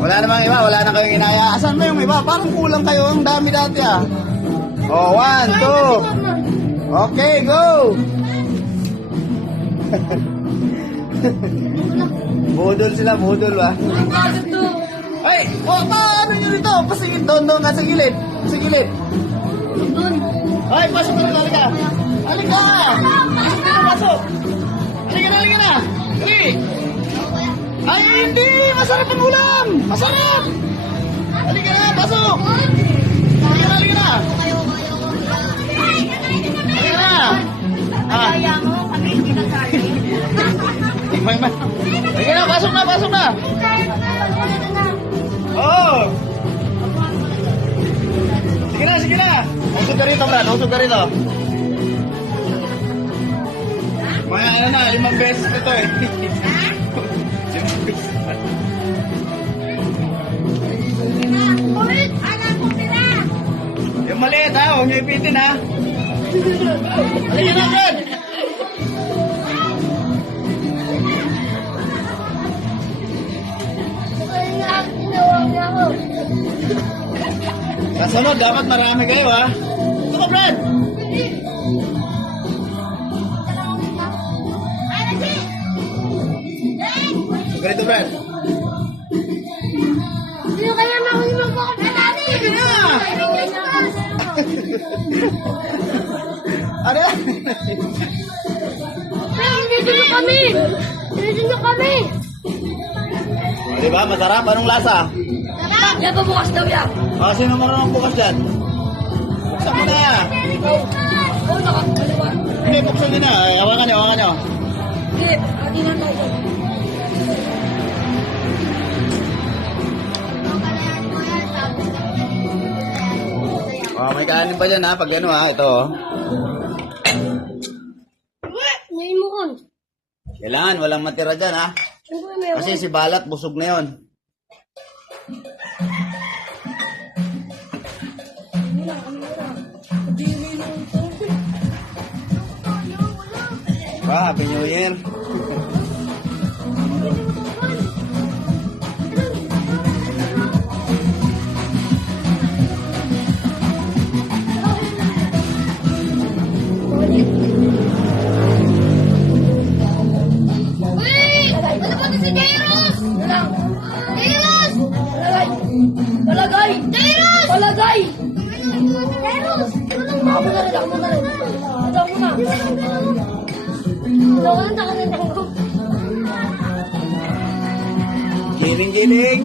Wala namang iba, wala na kayong inaya. Asan ba yung iba? Parang kulang kayo. Ang dami dati ah. Oh, 1, 2. Okay, go! Budol sila, budol ba? Ay! Oh, ano nyo dito? Pasigil, doon ka sa gilid. Sa gilid. Ay, pasok ka na, halika. Halika! Pasok! Halika na, halika na! Dali! Ay, hindi! Masarap ang ulam! Masarap! Halika na, pasok! Halika na, halika na! Halika na! Kaya mo, kami hindi nagkali. Halika na, pasok na, pasok na! Oh! Sige na, sige na! Usog ka rito, Brad. Usog ka rito. Mga ano na, 5 beses ito eh. 5 beses. Ulit! Anak ko sila! Yung maliit ha, huwag niyo ipitin ha. Halika na, Brad! Kasunod, dapat marami kayo ha. Ito ka, Brad! Ganito, Brad. Sino kaya makulimang po ka natin? Sige na! Ano yan? Dito nyo kami! Dito nyo kami! Diba, masarap? Anong lasa? Yan pa bukas daw yan! Sino marunong bukas dyan? Buksan mo na! Oo, nakakaliwa. Hindi, buksan nyo na. Hawakan nyo, hawakan nyo. Hindi, hindi na tayo. May kanin pa dyan ha, pag ano ha, ito oh. Ngayon mo kon. Kailangan, walang matira dyan ha. Kasi si Balat, busog na yun. Happy New Year. Palagay! Jairus! Palagay! Jairus! Ako na rin, ako na rin. Ako na. Ako na, ako na. Giling-giling.